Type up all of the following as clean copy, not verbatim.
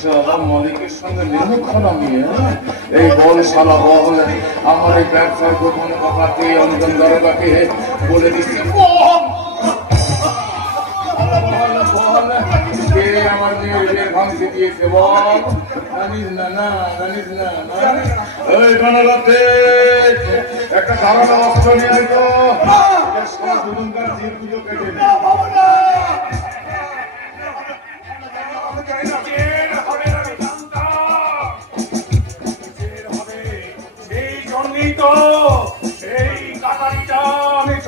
শালা মালিকের সঙ্গে নেমে খারাপ নিয়ে এই বল শালা বল আমার এই ব্যবসার গোপন কথাতে অঞ্জন দারোগাকে বলে দিচ্ছে কে আমার মেয়ের ভাঙতে দিয়েছে বল জানিস না না জানিস না এই গণরাতে একটা ধারণা অস্ত্র নিয়ে আসতো দুজনকার জির পুজো কেটে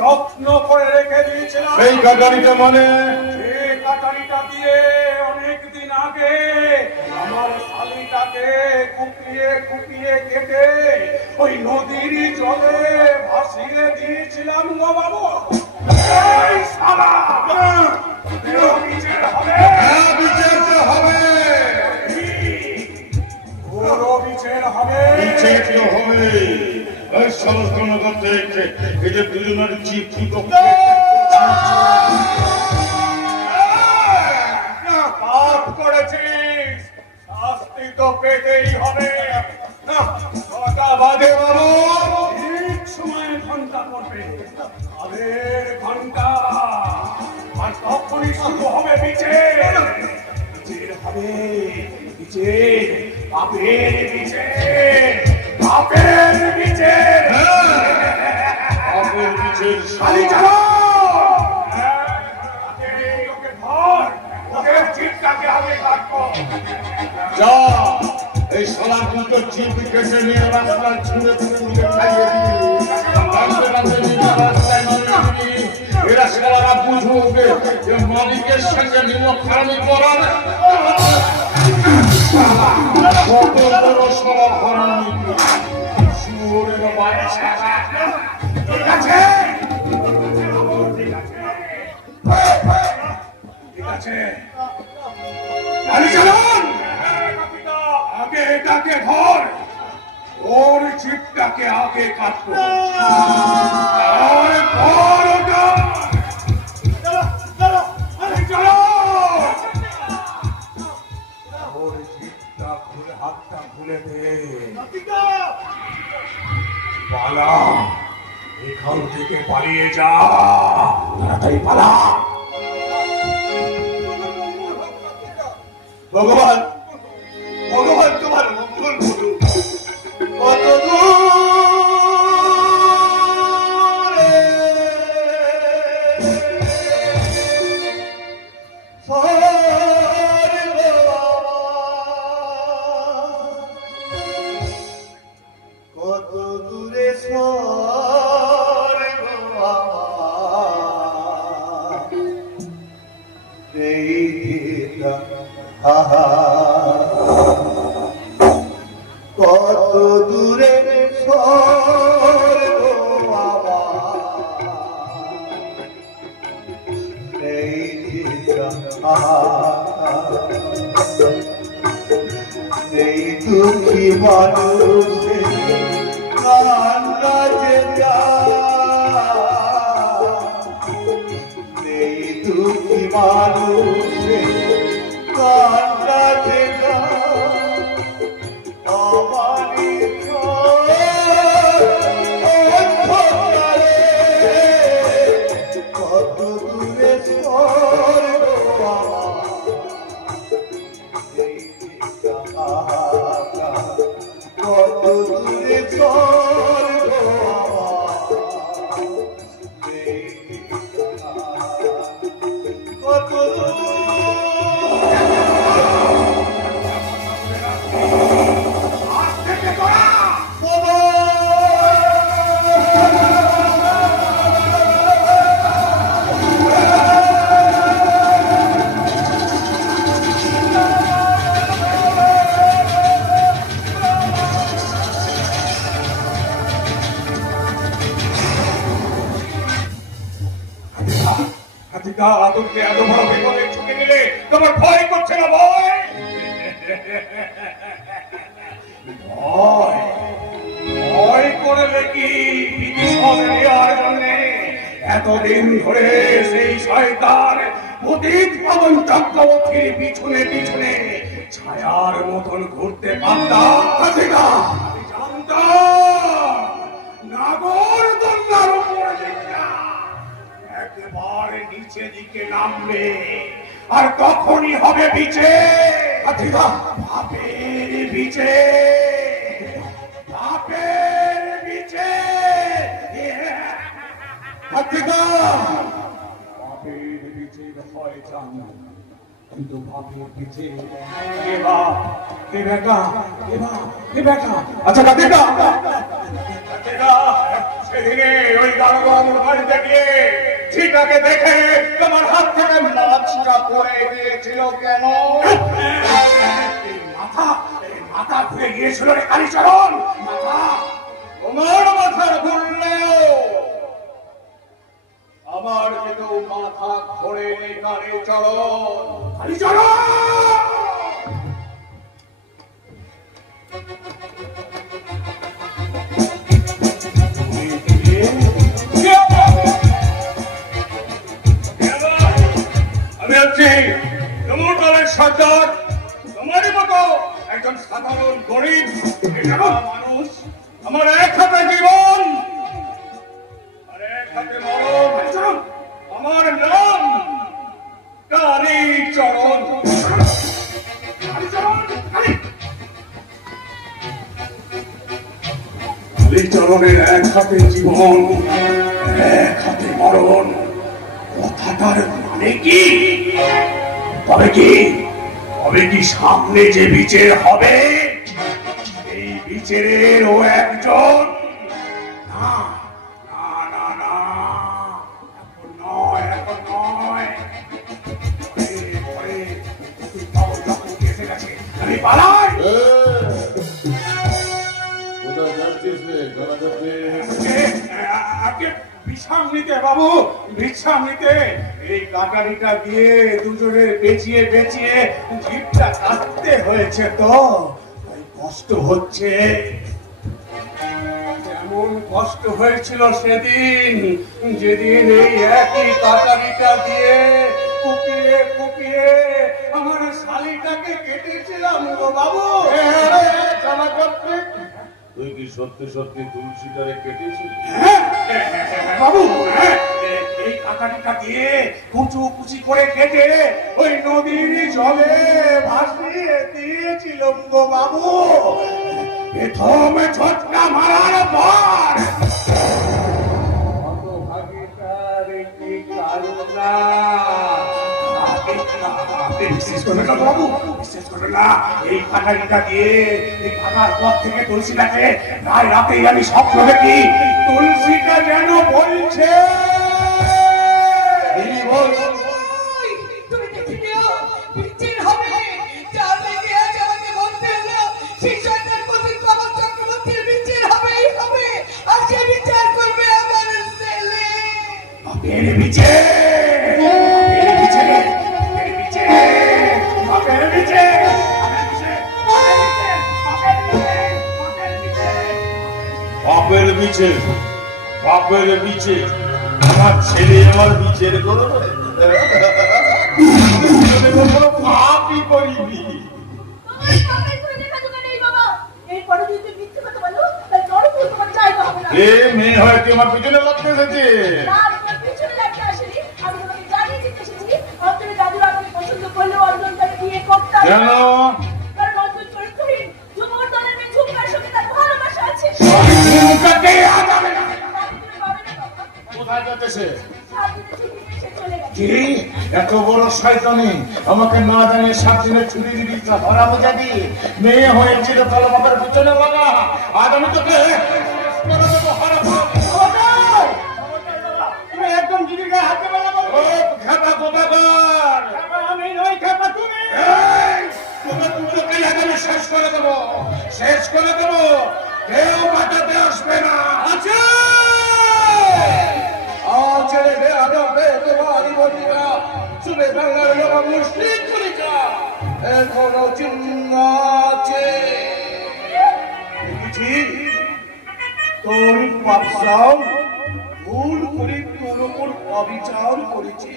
স্বপ্ন করে রেখে দিয়েছিলাম এই কাটারিটা মানে এই কাটারিটা দিয়ে অনেকদিন আগে আমার শালিটাকে কুপিয়ে কুপিয়ে কেটে ওই নদীর জলে ভাসিয়ে দিয়েছিলাম গো বাবু। এই শালা বিচার হবে, বিচার হবে, বিচার হবে, বিচার হবে। এই সমস্ত নগর থেকে এই যে দুজনের জীব ফুটো পাপ করেছিস শাস্তি তো পেতেই হবে। কথা বাদে বাবু ঠিক সময় ঘন্টা পড়বে আবের ঘন্টা আর তখনই শুরু হবে বিচার। বিচার হবে বিচার পাপের বিচার পাপের বিচার পাপের বিচার খালি চালো ওকে ধর ওকে চিপটাকে আগে কাটবো। যা এই শালা দুটো জীব কেটে নিয়ে রাস্তায় ছুঁড়ে ছুঁড়ে খাইয়ে দিবি রাস্তে রাস্তে নিয়ে রাস্তায় নামিয়ে দিবি। এরা শালারা বুঝবে যে মালিকের সঙ্গে নিমক খারামি করার কত বড় শালা হারামি শুয়োরের বাচ্চা। ঠিক আছে ঠিক আছে আগে এটাকে ধর ওর চিপটাকে আগে কাটবো ওর চিপটা খুলে হাতটা খুলে দে পালা এখান থেকে পালিয়ে যা তাড়াতাড়ি পালা। ভগবান ভগবান তোমার মঙ্গল করুন। কত দূরে কত দূরে কত দূরে এই দুঃখী মানুষ এই দুঃখী মানুষ আদরকে এত বড় বিপদে ছুটে নিলে তোমার ভয় করছে না? ভয় ভয় ভয় করলে কি এতদিন ধরে সেই শয়তান অতীত পাবন চক্রবর্তীর পিছনে পিছনে ছায়ার মতন ঘুরতে পারতাম। আমি জানতাম নাগর দোলনার উপরে দেখা একবারে নিচে দিকে নামবে আর তখনই হবে বিচে। বাপের বিচে, বাপের বিচে, বাপের বিচের হয় জান, কিন্তু বাপের বিচে কে বাপ কে বেটা, কে বাপ কে বেটা। আচ্ছা কাতিকা, সেদিনে ওই গাড়গর বাড়িতে গিয়ে ঝিটাকে দেখে তোমার হাত থেকে মাছটা পড়ে গিয়েছিল কেন? মাথা মাথা ঘুরে গিয়েছিল রে কালীচরণ। মাথা তোমার মাথার ঘুরলেও আমার কিন্তু মাথা ঘোরে কালীচরণ। কালীচরণ আমি হচ্ছি তোমার দলের সর্দার, তোমারই মতো একজন সাধারণ গরিব মানুষ। আমার এক হাতে জীবন আর এক হাতে মরণ। আমার নাম কালীচরণ। কালীচরণের এক হাতে জীবন এক হাতে মরণ কথাটার মানে কি? তবে কি সামনে যে বিচার হবে এই বিচারের ও একজন? না না না না, এখন নয়, এখন নয়। পরে যখন এসে গেছে আমি পালাই। বিশ্রাম নিতে বাবু, বিশ্রাম নিতে। এই কাটারিটা দিয়ে দুজনের বেঁচিয়ে বেঁচিয়ে জিভটা কাটতে হয়েছে, তো তাই কষ্ট হচ্ছে। যেমন কষ্ট হয়েছিল সেদিন, যেদিন এই একই কাটারিটা দিয়ে কুপিয়ে কুপিয়ে আমার শালিটাকে কেটেছিলাম গো বাবু। তুই কি সত্যি সত্যি তুলসীটারে কেটেছিস? বাবু এই কাটারিটা দিয়ে কুচু কুচি করে কেটে ওই নদীর জলে ভাসিয়ে দিয়েছিলাম গো বাবু। প্রথমে ছোটকা মারার পর এই কাটারিটা দিয়ে এই কাটার পর থেকে তুলসীটাকে রায় রাতেই আমি স্বপ্ন দেখি তুলসীটা যেন বলছে তুমি দেখে নিও বিচার হবে। যার লেগে আজ আমাকে বলতে হলো সেই সরকার প্রতি কবর চক্রবর্তীর বিচার হবেই হবে, আর সে বিচার করবে আমার ছেলে। বাপের বিচে, বাপের বিচে, বাপের বিচে, বাপের বিচে, বাপের বিচে, বাপের বিচে আমার ছেলে আমার বিচার করবে? পাপই করিবি। মেয়ে হয় তুই আমার পিছনে লাগতে এসেছে। কেন? কোথায় যাচ্ছে? কি এত বড় শয়তানি, আমাকে না জানিয়ে 7 দিনের ছুটি দিবি, ধরা বোঝাবি? মেয়ে হয়েছিল তাহলে আমাদের পিছনে লাগা। আজ আমি তোকে একদম জীবিকা হাতে খেপা কোথাকার আমি নই, খেপা তুমি। শেষ করে দেবো, শেষ করে দেবো, কেউ বাঁচাতে আসবে না। আছে এখনো চিন্তা আছে। তোর পাপসাও ভুল করে তোর ওপর অবিচার করেছি।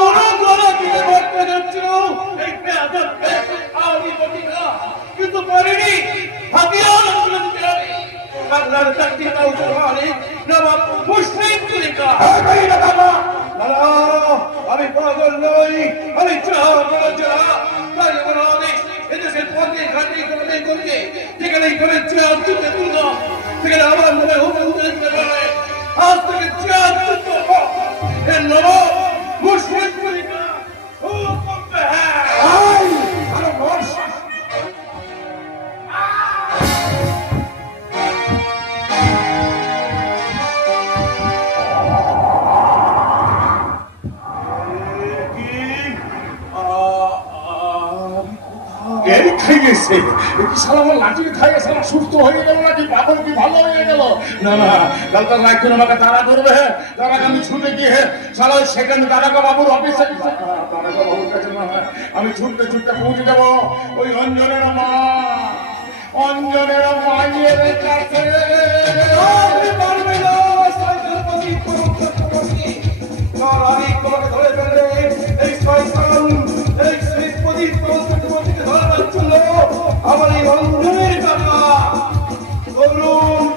আমার গলা দিয়ে বার্তা যাচ্ছিল এই বেয়াদব আমি বটিকা, কিন্তু পারিনি। হাতিয়ার আন্দোলন দিতে হবে। বাংলার চাকরি তাও চলে নবাব মুসলিম তরিকা। দাদা, আমি পাগল নই, আমি তাই আমার আদেশ এদেশের পথে ঘাটে করে করতে যেখানে করে চাপ দিতে তুলনা সেখানে আমার মনে হুকুম দিতে পারে। আজ থেকে চাপ দিতে এর নবাব মুসলিম তরিকা হুকুম হ্যাঁ। এই খাইয়েছে শালা আমার লাঠি খাইয়ে শালা সুস্থ হয়ে গেল নাকি পাগল কি ভালো হয়ে গেল? না না ডাক্তার রাখুন, আমাকে তাড়া করবে। তার আগে আমি ছুটে গিয়ে শালা সেখানে দাদাকা বাবুর অফিসে, দাদাকা বাবুর কাছে না, আমি ছুটতে ছুটতে পৌঁছে যাবো ওই অঞ্জনের মা, অঞ্জনের মায়ের কাছে। পারবে না তোমাকে ধরে ফেলবে এই শয়তান, এই শ্রীপতি চক্রবর্তীকে ধরার জন্য আমার এই অঞ্জনের টাকা করুন।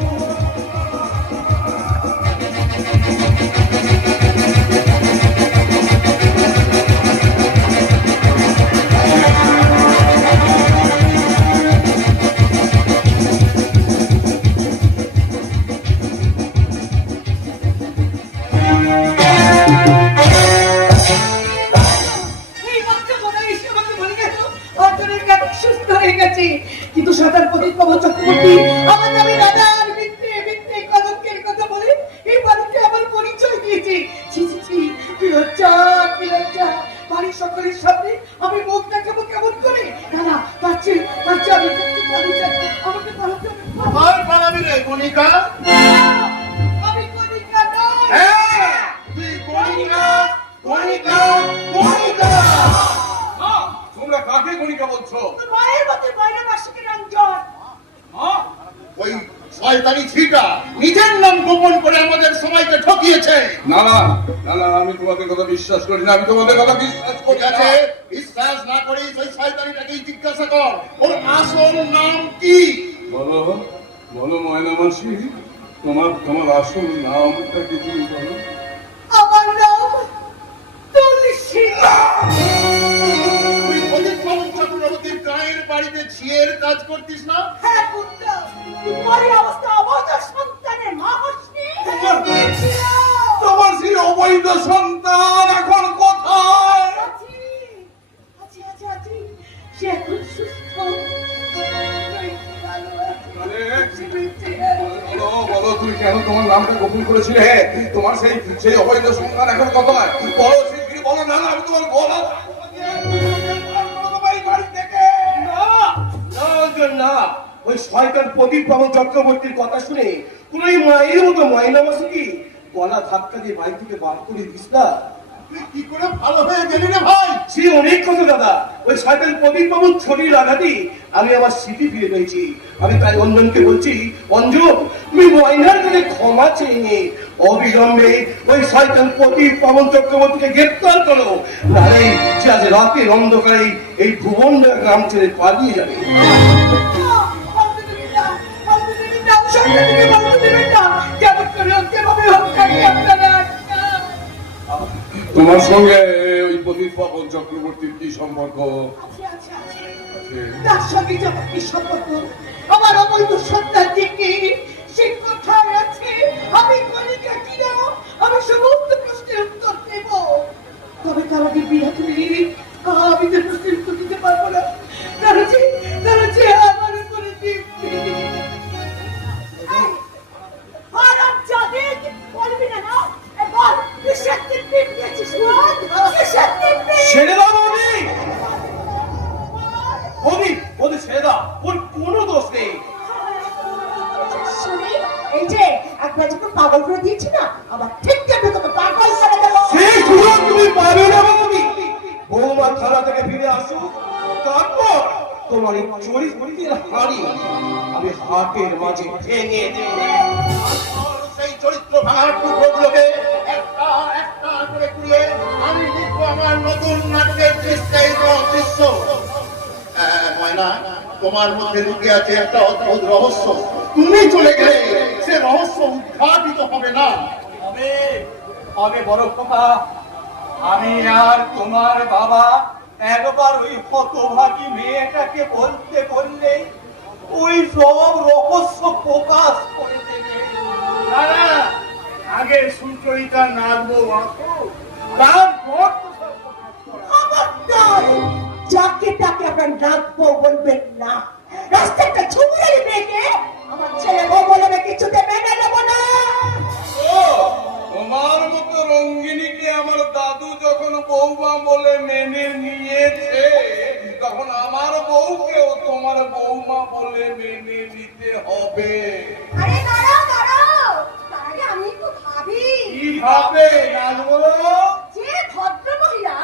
কিন্তু সাঁতার প্রদীপ বাবু চক্রবর্তী আমার নামে দাদার মিথ্যে মিথ্যে কলঙ্কের কথা বলে এই বাড়িতে আমার পরিচয় দিয়েছে। ছি ছি ছি, কি লজ্জা, কি লজ্জা। বাড়ির সকলের সামনে আমি মুখ দেখাবো কেমন করে? না না, পাচ্ছি আমি আমাকে পালাতে হবে। আর পালাবি রে কণিকা? আমি কণিকা নই। হ্যাঁ, তুই কণিকা, কণিকা, কণিকা। তোমরা কাকে কণিকা বলছো? মায়ের মতো ময়না মাসিকের রঞ্জন। ওই শয়তানি ছিটা নিজের নাম গোপন করে আমাদের সবাইকে ঠকিয়েছে। না না না না, আমি তোমাদের কথা বিশ্বাস করি না, আমি তোমাদের কথা বিশ্বাস করি না। আছে বিশ্বাস না করি সেই শয়তানিটাকেই জিজ্ঞাসা কর, ওর আসল নাম কি? বলো বলো ময়না মাসি, তোমার তোমার আসল নামটা কি তুমি বলো? আমার নাম তুলসী। তুই প্রদীপ বাবু চক্রবর্তীর গায়ের বাড়িতে ঝিয়ের কাজ করতিস না? হ্যাঁ পুত্র, তোমারই অবস্থা অবৈধ সন্তানের মা হসনি। তোমার সেই অবৈধ সন্তান এখন কোথায়? আছি, সে এখন সুস্থ। বলো বলো, তুই কেন তোমার নামটা গোপন করেছিলে? তোমার সেই সেই অবৈধ সন্তান এখন কোথায়? বলো শিগগিরই বলো। না না, আমি তোমার বলো না, ওই শয়তান প্রদীপ বাবু চক্রবর্তীর কথা শুনে কোন মায়ের মতো ময়না মাসিকি গলা ধাক্কা দিয়ে বাড়ি থেকে বার করে দিস না। তুই কি করে ভালো হয়ে গেলি রে ভাই? সে অনেক কথা দাদা, ওই শয়তান প্রদীপ বাবুর ছড়িয়ে লাগাতে আমি আমার স্মৃতি ফিরে পেয়েছি। আমি তাই অঞ্জনকে বলছি, অঞ্জন তুমি ময়নার কাছে ক্ষমা চেয়ে নে, অবিলম্বে ওই শয়তান প্রদীপ বাবু চক্রবর্তীকে গ্রেপ্তার করো, নাহলে সে আজ রাতের অন্ধকারে এই ভুবন গ্রাম ছেড়ে পালিয়ে যাবে। তোমার সঙ্গে ওই প্রদীপ পাবন চক্রবর্তীর কি সম্পর্ক? তার সঙ্গে যখন কি সম্পর্ক, আমার অবৈধ সন্তান থেকে সে কোথায় আছে, আমি কণিকা কিনা, আমি সমস্ত প্রশ্নের উত্তর দেব। তবে তার আগে বিরাটুরি আমি যে প্রশ্নের উত্তর দিতে পারবো না। তারা যে আমার উপরে দিব্যি। আর যাদের বলবি না না, বল কিসের দিব্যি দিয়েছিস? কিসের দিব্যি? ছেড়ে দাও বৌদি, বৌদি ছেড়ে দাও, ওর কোনো দোষ নেই। শুনি, এই যে একবার যখন পাগল করে দিয়েছি না, আবার ঠিক যাবে তোকে পাগল করে দেবো। সেই সুযোগ তুমি পাবে না বৌদি। বৌমা থানা থেকে ফিরে আসুক, তারপর তোমার এই চরিত্রের হাড়ি আমি হাটের মাঝে ভেঙে দেব। সেই চরিত্র ভাঙার টুকরোগুলোকে একটা একটা করে তুলে আমি লিখবো আমার নতুন নাটকের দৃশ্য। ময়না, তোমার মধ্যে লুকিয়ে আছে একটা অদ্ভুত রহস্য। তুমি চলে গেলে সে রহস্য উদ্ঘাটিত হবে না। হবে হবে বড় খোকা। আমি আর তোমার বাবা একবার ওই হতভাগী মেয়েটাকে বলতে বললে ওই সব রহস্য প্রকাশ করে দেবে। দাদা, আগে সুচরিতা নাচবো বাঁকো, তারপর তো সব প্রকাশ করা। খবরদার! যাকে তাকে আপনার রাখবো বলবেন না। রাস্তাটা ঝুমুরি মেয়েকে আমার ছেলে বউ বলবে, কিছুতে মেনে নেব না। ও, তোমার মতো রঙ্গিনীকে আমার দাদু যখন বৌমা বলে মেনে নিয়েছে, তখন আমার বউকেও তোমার বৌমা বলে মেনে নিতে হবে। আরে দাঁড়াও দাঁড়াও, তার আগে আমি একটু ভাবি। কি ভাবে নাচবো? যে ভদ্র মহিলা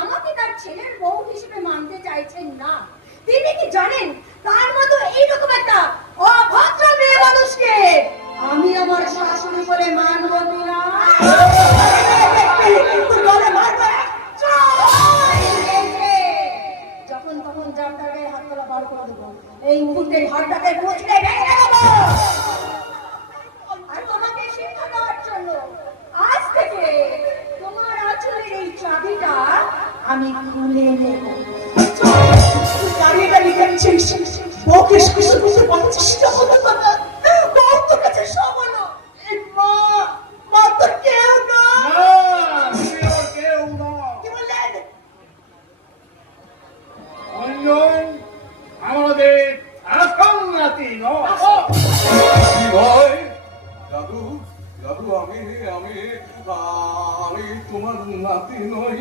আমাকে তার ছেলের বউ হিসেবে মানতে চাইছেন না, তিনি কি জানেন তার মতো এইরকম একটা অভদ্র মেয়ে মানুষকে আমি আমার শাশুড়ি বলে মানব না। যখন তখন জানটার গায়ে হাত তোলা বার করে দেবো। এই মুহূর্তে হাতটাকে মুচড়ে ভেঙে দেবো। আর তোমাকে শিক্ষা দেওয়ার জন্য আজ থেকে তোমার আঁচলের এই চাবিটা আমি খুলে নেব। তুই দাঁড়িয়ে দাঁড়িয়ে গেছিস, বউকে কিছু কিছু বলছিস না। বউ তোর কাছে সব হলো। এই মা, মা তো কেউ না। কেউ না। কি বললেন? অঞ্জন আমাদের আসল নাতি নয়। কি ভয়? দাদু, দাদু, আমি আমি আমি তোমার নাতি নই।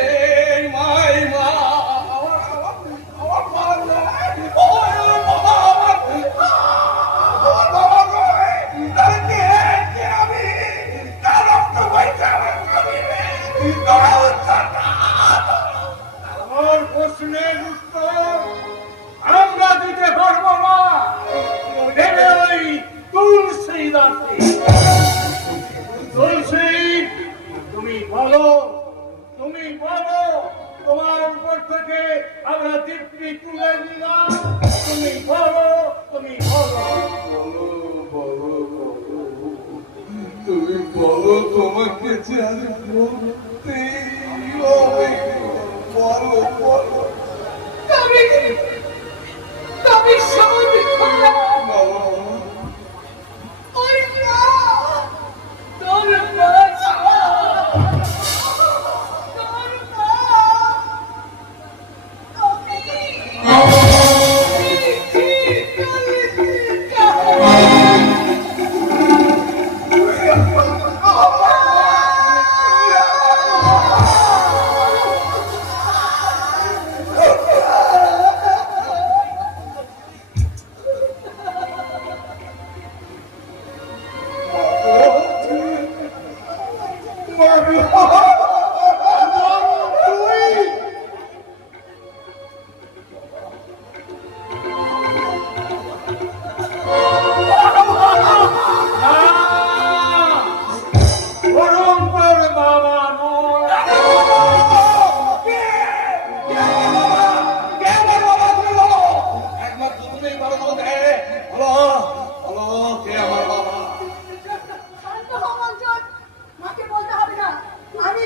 এই মা, এই মা, আমার আমার আমার মা নয়। ও বাবা, আমার বাবা নয়। তাহলে কে আমি? কার রক্ত বইছে আমার শরীরে? আমার প্রশ্নের উত্তর আমরা দিতে পারবো না। দেবে ওই তুলসী দাসী। তুলসী, তুমি বলো, তুমি বলো, তোমার উপর থেকে আমরা দীপ্তি তুলে নিলাম। তুমি বলো, তুমি বলো। বলো, বলো, বলো। তুমি বলো, তোমাকে যে আজ বলতেই হবে। বলো, বলো। তবে সত্যি কথা। বলো। ওই না, তোর মা, তোর মা, বরং তোর বাবা নয়। একমাত্র তুমিই পারো বলতে। বলো, বলো, কে আমার বাবা? শান্ত হও অঞ্জন, মাকে বলতে হবে না। আমি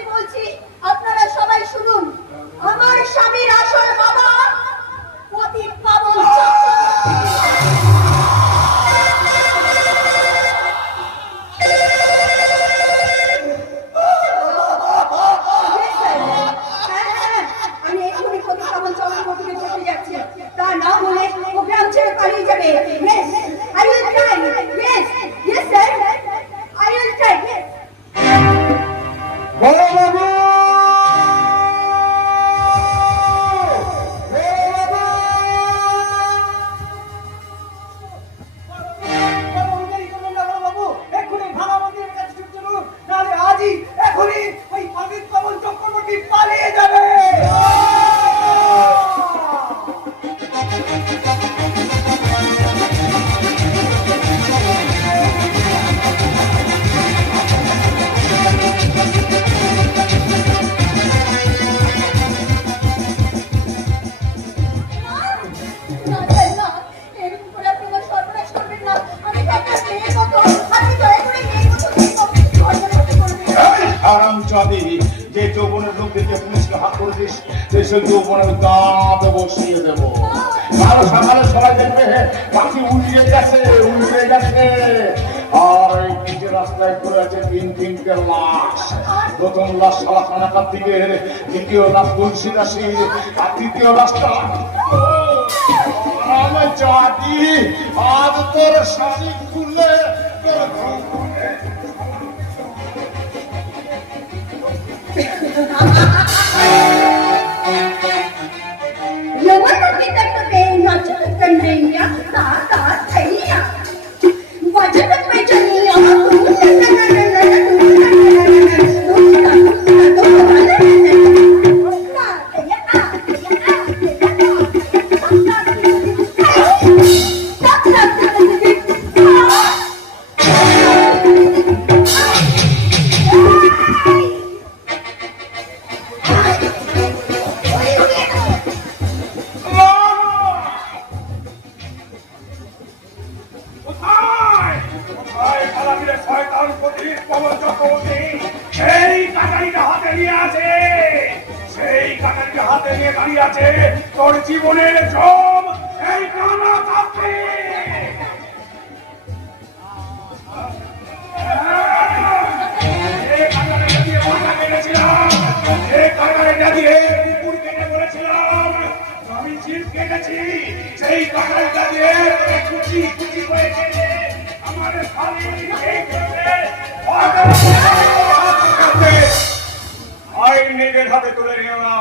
চাঁদি যে যৌবনের লোক দেখে পুলিশকে হাত করেছিস সেই যৌবনের দাঁত বসিয়ে দেবো। কালো সকালে সবাই দেখবে পাখি উড়িয়ে গেছে উড়িয়ে গেছে। আর এই নিচে রাস্তায় পড়ে আছে তিনটে লাশ। প্রথম লাশ সালা খানা কার্তিকের, দ্বিতীয় লাশ তুলসী দাসীর, আর তৃতীয় লাশটা আমার চাঁদি। আজ তোর শাড়ি খুলে তোর Yawan kita terkena cendenya, tak saya. Wajah terpecahnya, তোর জীবনের জম এই কানা কাপড়ে। আমি জিভ কেটেছি সেই কানাইটা দিয়ে কুচি কুচি করে কেটে আমার আইন নিজের হাতে তুলে নিও না।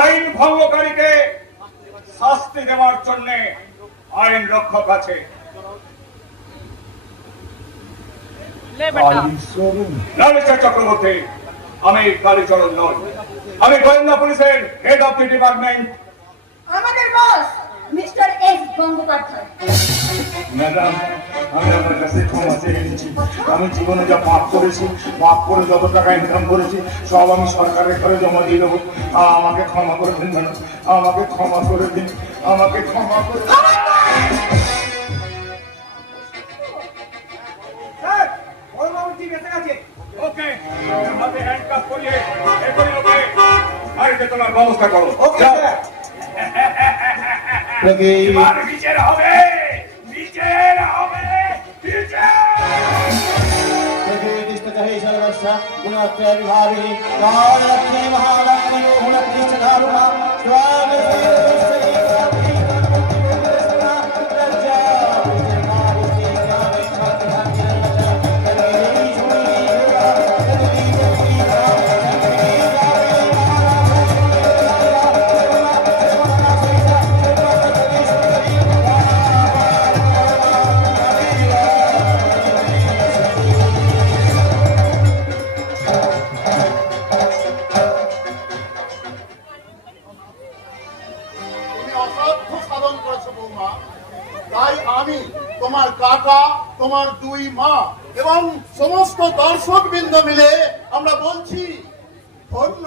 আইন ভঙ্গকারীকে শাস্তি দেওয়ার জন্য আইন রক্ষক আছে। রামেশ্বর চক্রবর্তী, আমি কালীচরণ নই, আমি গোয়েন্দা পুলিশের হেড অফ দি ডিপার্টমেন্ট। আমাদের বস মিস্টার এস গঙ্গোপাধ্যায়। ম্যাডাম, আমি আপনার কাছে ক্ষমা চেয়ে নিচ্ছি। আমি জীবনে যা পাপ করেছি, পাপ করে যত টাকা ইনকাম করেছি সব আমি সরকারের ঘরে জমা দিয়ে দেবো। আমাকে ক্ষমা করে দিন ম্যাডাম, আমাকে ক্ষমা করে দিন, আমাকে ক্ষমা করে দিন। ওকে, হাতে হ্যান্ডকাফ করিয়ে এখনই ওকে বাড়িতে তোলার ব্যবস্থা করো। Okay sir. এবার বিচার হবে, বিচার হবে, বিচার। তাই আমি তোমার কাকা, তোমার দুই মা এবং সমস্ত দর্শক বৃন্দ মিলে আমরা বলছি ধন্য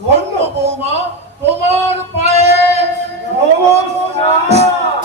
ধন্য বৌমা, তোমার পায়ে নমস্কার।